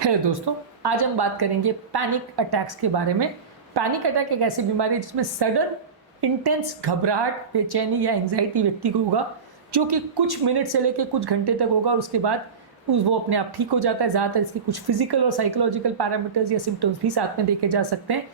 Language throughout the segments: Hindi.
हेलो दोस्तों, आज हम बात करेंगे पैनिक अटैक्स के बारे में। पैनिक अटैक एक ऐसी बीमारी है जिसमें सडन इंटेंस घबराहट, बेचैनी या एंजाइटी व्यक्ति को होगा, जो कि कुछ मिनट से लेकर कुछ घंटे तक होगा और उसके बाद वो अपने आप ठीक हो जाता है। ज़्यादातर इसके कुछ फिजिकल और साइकोलॉजिकल पैरामीटर्स या सिम्टम्स भी साथ में देखे जा सकते हैं।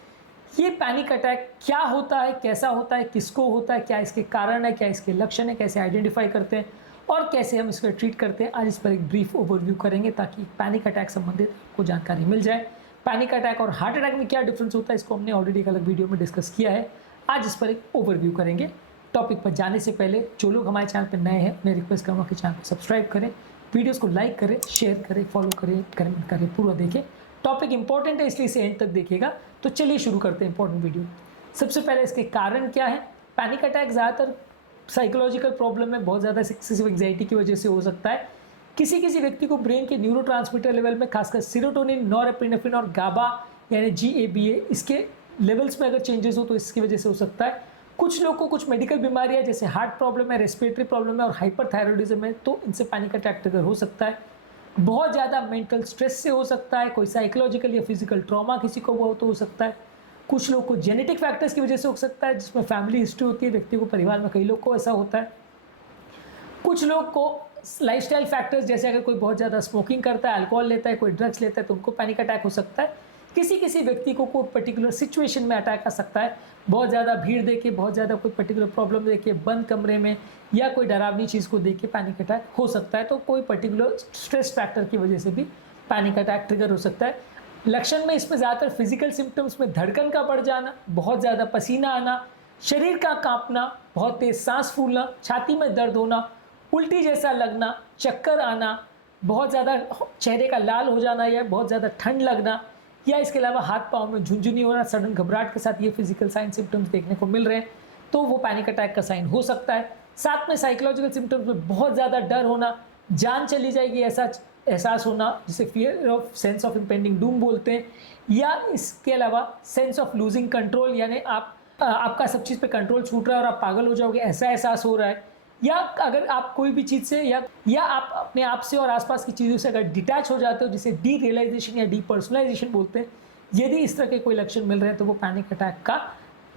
ये पैनिक अटैक क्या होता है, कैसा होता है, किसको होता है, क्या इसके कारण है, क्या इसके लक्षण है, कैसे आइडेंटिफाई करते हैं और कैसे हम इसको ट्रीट करते हैं, आज इस पर एक ब्रीफ ओवरव्यू करेंगे ताकि पैनिक अटैक संबंधित आपको जानकारी मिल जाए। पैनिक अटैक और हार्ट अटैक में क्या डिफरेंस होता है, इसको हमने ऑलरेडी एक अलग वीडियो में डिस्कस किया है। आज इस पर एक ओवरव्यू करेंगे। टॉपिक पर जाने से पहले जो लोग हमारे चैनल पर नए हैं, मैं रिक्वेस्ट करूँगा कि चैनल को सब्सक्राइब करें, वीडियोज़ को लाइक करें, शेयर करें, फॉलो करें, कमेंट करें, पूरा देखें। टॉपिक इंपॉर्टेंट है इसलिए इसे एंड तक देखिएगा। तो चलिए शुरू करते हैं इंपॉर्टेंट वीडियो। सबसे पहले इसके कारण क्या है। पैनिक अटैक ज़्यादातर साइकोलॉजिकल प्रॉब्लम में बहुत ज़्यादा एक्सेसिव एंजाइटी की वजह से हो सकता है। किसी किसी व्यक्ति को ब्रेन के न्यूरोट्रांसमीटर लेवल में खासकर सीरोटोनिन, नॉरएपिनेफ्रिन और गाबा यानी GABA इसके लेवल्स में अगर चेंजेस हो तो इसकी वजह से हो सकता है। कुछ लोग को कुछ मेडिकल बीमारियां जैसे हार्ट प्रॉब्लम है, रेस्पिरेटरी प्रॉब्लम है और हाइपरथायरॉयडिज्म है, तो इनसे पैनिक अटैक ट्रिगर हो सकता है। बहुत ज़्यादा मेंटल स्ट्रेस से हो सकता है, कोई साइकोलॉजिकल या फिजिकल ट्रॉमा किसी को हुआ हो तो हो सकता है। कुछ लोग को जेनेटिक फैक्टर्स की वजह से हो सकता है, जिसमें फैमिली हिस्ट्री होती है, व्यक्ति को परिवार में कई लोग को ऐसा होता है। कुछ लोग को लाइफस्टाइल फैक्टर्स जैसे अगर कोई बहुत ज़्यादा स्मोकिंग करता है, अल्कोहल लेता है, कोई ड्रग्स लेता है तो उनको पैनिक अटैक हो सकता है। किसी किसी व्यक्ति को कोई पर्टिकुलर सिचुएशन में अटैक आ सकता है, बहुत ज़्यादा भीड़ देके, बहुत ज़्यादा कोई पर्टिकुलर प्रॉब्लम देके, बंद कमरे में या कोई डरावनी चीज़ को देख के पैनिक अटैक हो सकता है। तो कोई पर्टिकुलर स्ट्रेस फैक्टर की वजह से भी पैनिक अटैक ट्रिगर हो सकता है। लक्षण में इसमें ज़्यादातर फिजिकल सिम्टम्स में धड़कन का बढ़ जाना, बहुत ज़्यादा पसीना आना, शरीर का कांपना, बहुत तेज सांस फूलना, छाती में दर्द होना, उल्टी जैसा लगना, चक्कर आना, बहुत ज़्यादा चेहरे का लाल हो जाना या बहुत ज़्यादा ठंड लगना, या इसके अलावा हाथ पाँव में झुंझुनी होना, सडन घबराहट के साथ ये फिजिकल साइन सिम्टम्स देखने को मिल रहे हैं तो वो पैनिक अटैक का साइन हो सकता है। साथ में साइकोलॉजिकल सिम्टम्स में बहुत ज़्यादा डर होना, जान चली जाएगी ऐसा एहसास होना, जिसे fear of sense of impending Doom बोलते हैं, या इसके अलावा सेंस ऑफ लूजिंग कंट्रोल यानी आपका सब चीज़ पे कंट्रोल छूट रहा है और आप पागल हो जाओगे ऐसा एहसास हो रहा है, या अगर आप कोई भी चीज़ से या आप अपने आप से और आसपास की चीज़ों से अगर डिटैच हो जाते हो, जिसे डी रियलाइजेशन या डीपर्सनलाइजेशन बोलते हैं, यदि इस तरह के कोई लक्षण मिल रहे हैं तो वो पैनिक अटैक का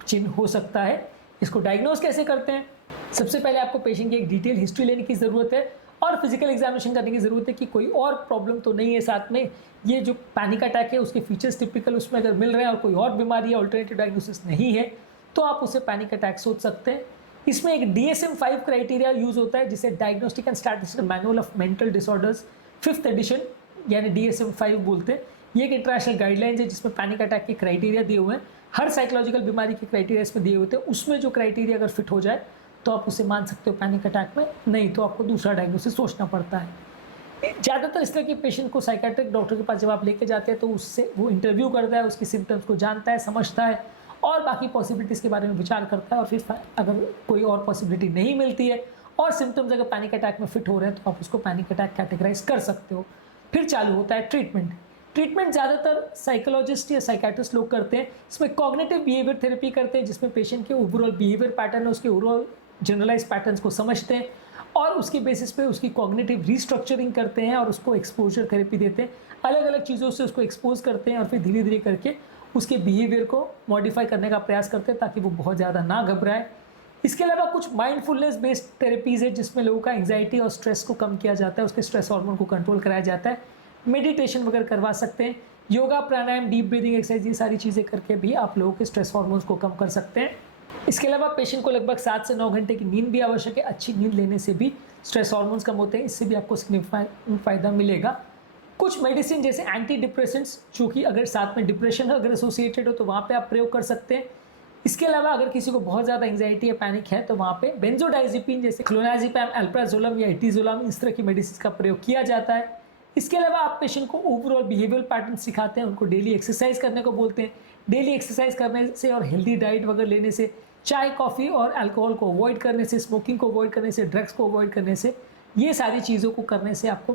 चिन्ह हो सकता है। इसको डायग्नोज कैसे करते हैं। सबसे पहले आपको पेशेंट की एक डिटेल हिस्ट्री लेने की ज़रूरत है और फिजिकल एग्जामिनेशन करने की ज़रूरत है कि कोई और प्रॉब्लम तो नहीं है साथ में। ये जो पैनिक अटैक है उसके फीचर्स टिपिकल उसमें अगर मिल रहे हैं और कोई और बीमारी या अल्टरनेटिव डायग्नोसिस नहीं है तो आप उसे पैनिक अटैक सोच सकते हैं। इसमें एक DSM-5 क्राइटेरिया यूज होता है जिसे diagnostic and statistical manual of mental disorders 5th edition यानी DSM-5 बोलते हैं। ये एक इंटरनेशनल गाइडलाइंस है जिसमें पैनिक अटैक के क्राइटेरिया दिए हुए हैं। हर साइकोलॉजिकल बीमारी के क्राइटेरिया इसमें दिए होते हैं, उसमें जो क्राइटेरिया अगर फिट हो जाए तो आप उसे मान सकते हो पैनिक अटैक में, नहीं तो आपको दूसरा डायग्नोसिस सोचना पड़ता है। ज़्यादातर इस तरह के पेशेंट को साइकेट्रिक डॉक्टर के पास जब आप लेके जाते हैं तो उससे वो इंटरव्यू करता है, उसके सिम्टम्स को जानता है, समझता है और बाकी पॉसिबिलिटीज़ के बारे में विचार करता है। और फिर अगर कोई और पॉसिबिलिटी नहीं मिलती है और सिम्टम्स अगर पैनिक अटैक में फिट हो रहे हैं तो आप उसको पैनिक अटैक कैटेगराइज कर सकते हो। फिर चालू होता है ट्रीटमेंट। ट्रीटमेंट ज़्यादातर साइकोलॉजिस्ट या साइकेट्रिस्ट लोग करते हैं। इसमें कॉग्निटिव बिहेवियर थेरेपी करते हैं जिसमें पेशेंट के ओवरऑल बिहेवियर पैटर्न है, उसके ओवरऑल जनरलाइज पैटर्न्स को समझते हैं और उसके बेसिस पे उसकी कॉग्निटिव रीस्ट्रक्चरिंग करते हैं और उसको एक्सपोजर थेरेपी देते हैं। अलग अलग चीज़ों से उसको एक्सपोज करते हैं और फिर धीरे धीरे करके उसके बिहेवियर को मॉडिफाई करने का प्रयास करते हैं ताकि वो बहुत ज़्यादा ना घबराए। इसके अलावा कुछ माइंडफुलनेस बेस्ड थेरेपीज़ है जिसमें लोगों का एंग्जाइटी और स्ट्रेस को कम किया जाता है, उसके स्ट्रेस हार्मोन को कंट्रोल कराया जाता है। मेडिटेशन वगैरह करवा सकते हैं, योगा, प्राणायाम, डीप ब्रीदिंग एक्सरसाइज, ये सारी चीज़ें करके भी आप लोगों के स्ट्रेस हार्मोन्स को कम कर सकते हैं। इसके अलावा पेशेंट को लगभग 7 से 9 घंटे की नींद भी आवश्यक है। अच्छी नींद लेने से भी स्ट्रेस हार्मोन्स कम होते हैं, इससे भी आपको सिग्निफिकेंट फ़ायदा मिलेगा। कुछ मेडिसिन जैसे एंटी डिप्रेसेंट्स, जो कि अगर साथ में डिप्रेशन अगर एसोसिएटेड हो तो वहाँ पे आप प्रयोग कर सकते हैं। इसके अलावा अगर किसी को बहुत ज़्यादा एंग्जाइटी या पैनिक है तो वहाँ पे बेंजोडाइजिपिन जैसे क्लोनाजिपैम, अल्प्राजोलम या एटिजोलाम, इस तरह की मेडिसिन का प्रयोग किया जाता है। इसके अलावा आप पेशेंट को ओवरऑल बिहेवियल पैटर्न सिखाते हैं, उनको डेली एक्सरसाइज करने को बोलते हैं। डेली एक्सरसाइज करने से और हेल्दी डाइट वगैरह लेने से, चाय, कॉफ़ी और अल्कोहल को अवॉइड करने से, स्मोकिंग को अवॉइड करने से, ड्रग्स को अवॉइड करने से, ये सारी चीज़ों को करने से आपको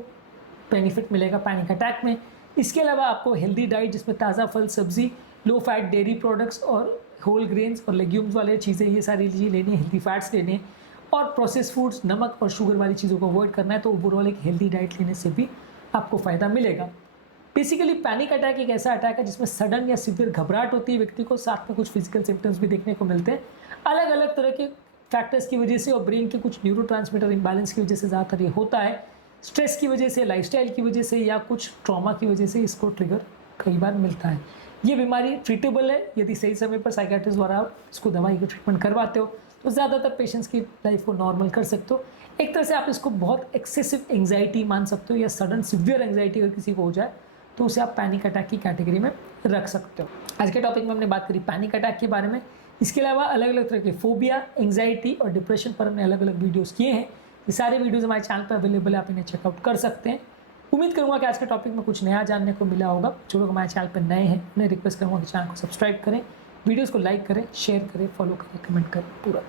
बेनिफिट मिलेगा पैनिक अटैक में। इसके अलावा आपको हेल्दी डाइट जिसमें ताज़ा फल, सब्जी, लो फैट डेयरी प्रोडक्ट्स और होल ग्रेन्स और लेग्यूम्स वाले चीज़ें, ये सारी चीज़ें लेनी है, हेल्दी फैट्स लेने और प्रोसेस फूड्स, नमक और शुगर वाली चीज़ों को अवॉइड करना है। तो ओवरऑल एक हेल्दी डाइट लेने से भी आपको फ़ायदा मिलेगा। बेसिकली पैनिक अटैक एक ऐसा अटैक है जिसमें सडन या सिवियर घबराहट होती है व्यक्ति को, साथ में कुछ फिजिकल सिम्टम्स भी देखने को मिलते हैं। अलग अलग तरह के फैक्टर्स की वजह से और ब्रेन के कुछ न्यूरोट्रांसमीटर इम्बैलेंस की वजह से ज़्यादातर ये होता है। स्ट्रेस की वजह से, लाइफस्टाइल की वजह से या कुछ ट्रॉमा की वजह से इसको ट्रिगर कई बार मिलता है। ये बीमारी ट्रीटेबल है यदि सही समय पर साइकियाट्रिस्ट द्वारा आप इसको दवाई की ट्रीटमेंट करवाते हो तो ज़्यादातर पेशेंट्स की लाइफ को नॉर्मल कर सकते हो। एक तरह से आप इसको बहुत एक्सेसिव एंग्जाइटी मान सकते हो या सडन सिवियर एंग्जाइटी अगर किसी को हो जाए तो उसे आप पैनिक अटैक की कैटेगरी में रख सकते हो। आज के टॉपिक में हमने बात करी पैनिक अटैक के बारे में। इसके अलावा अलग अलग तरह के फोबिया, एंग्जाइटी और डिप्रेशन पर हमने अलग अलग वीडियोस किए हैं। ये सारे वीडियोस हमारे चैनल पर अवेलेबल है, आप इन्हें चेकआउट कर सकते हैं। उम्मीद करूंगा कि आज के टॉपिक में कुछ नया जानने को मिला होगा। जो लोग हमारे चैनल पर नए हैं उन्हें रिक्वेस्ट करूंगा कि चैनल को सब्सक्राइब करें, वीडियोज़ को लाइक करें, शेयर करें, फॉलो करें, कमेंट करें, पूरा